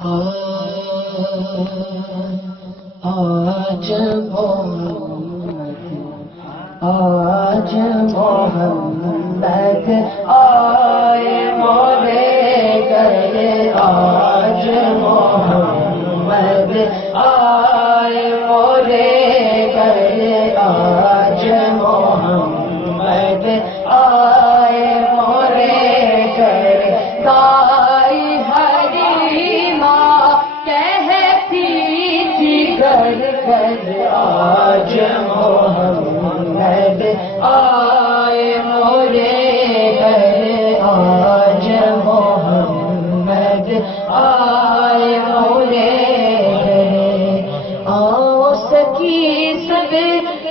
آج محمد آئے مولے گئے، آج محمد آئے مولے گئے، آج محمد آئے مولے گئے۔ دائی حلیمہ کہتی تھی گھر گھر، آج محمد آئے مولے گئے، آج محمد آئے مولے گئے۔ آؤ سکی سب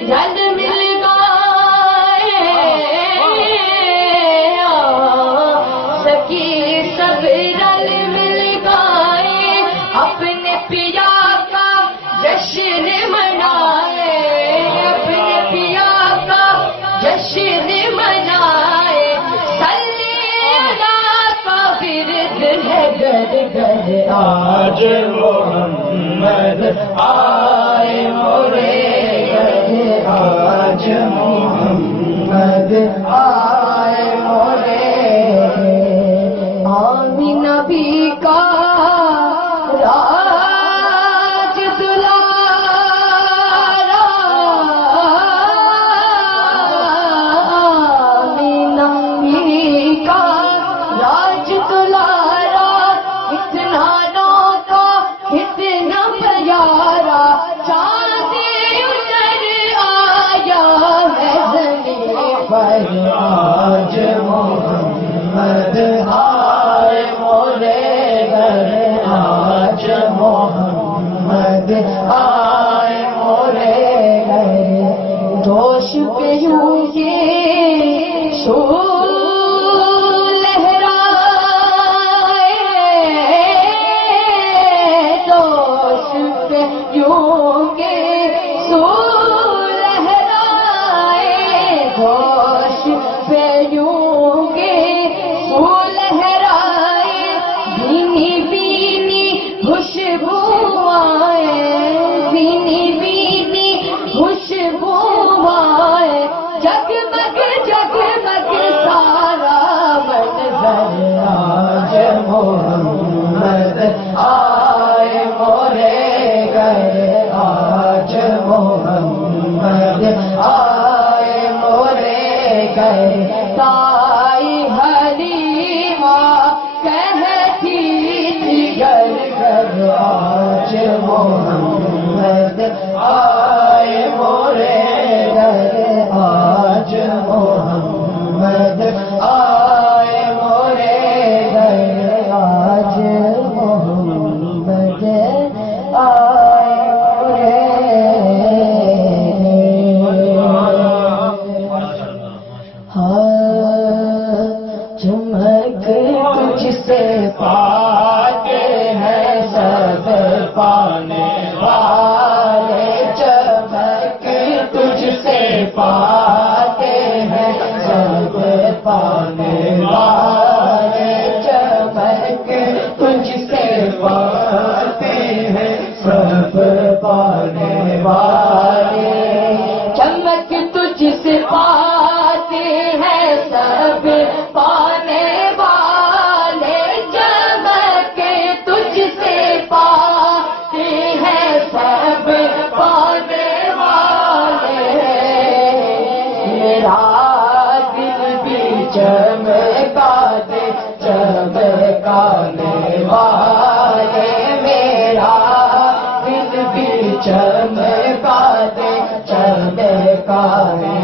رل مل گائے، سکی سب رل مل گائے، اپنے پیا کا جشن منائے، اپنے پیا کا جشن منائے۔ صلی اللہ کا ورد ہے گھر گھر، آج محمد آئے مولے گئے، آج محمد آئے مولے گئے۔ آمینہ بی کا راج دلارا، آمینہ بی کا راج دلارا، اتنا نوتا اتنا پیارا، چاند اتر آیا ہے زمین پر، آج محمد آئے مولے گئے، آج محمد آئے مولے گئے۔ جوش پہ یوں یہ سو لہرائے، جوش پہ یوں کے سو لہرائے، جوش پہ یوں کے سو لہرائے، بھینی بھینی خوشبو آئے، بھینی بھینی خوشبو آئے، جگمگ جگمگ سارا منظر، آج محمد آئے مولے گئے، آج محمد آئے مولے گئے۔ دائی حلیمہ کہتی تھی گھر گھر، آج محمد آئے مولے گئے، آج محمد آئے مولے گئے، آج محمد آئے مولے گئے۔ چمک تجھ سے پاتے ہیں سب پانے والے، چمک تجھ سے پاتے ہیں سب پانے والے، چمک تجھ سے پاتے ہیں سب پانے والے، چمک تجھ سے پاتے ہیں سب پانے والے، چمک تجھ سے پاتے ہیں سب پانے والے۔ میرا دل بھی چمکا دے چمکانے والے، میرا دل بھی چمکا دے چمکانے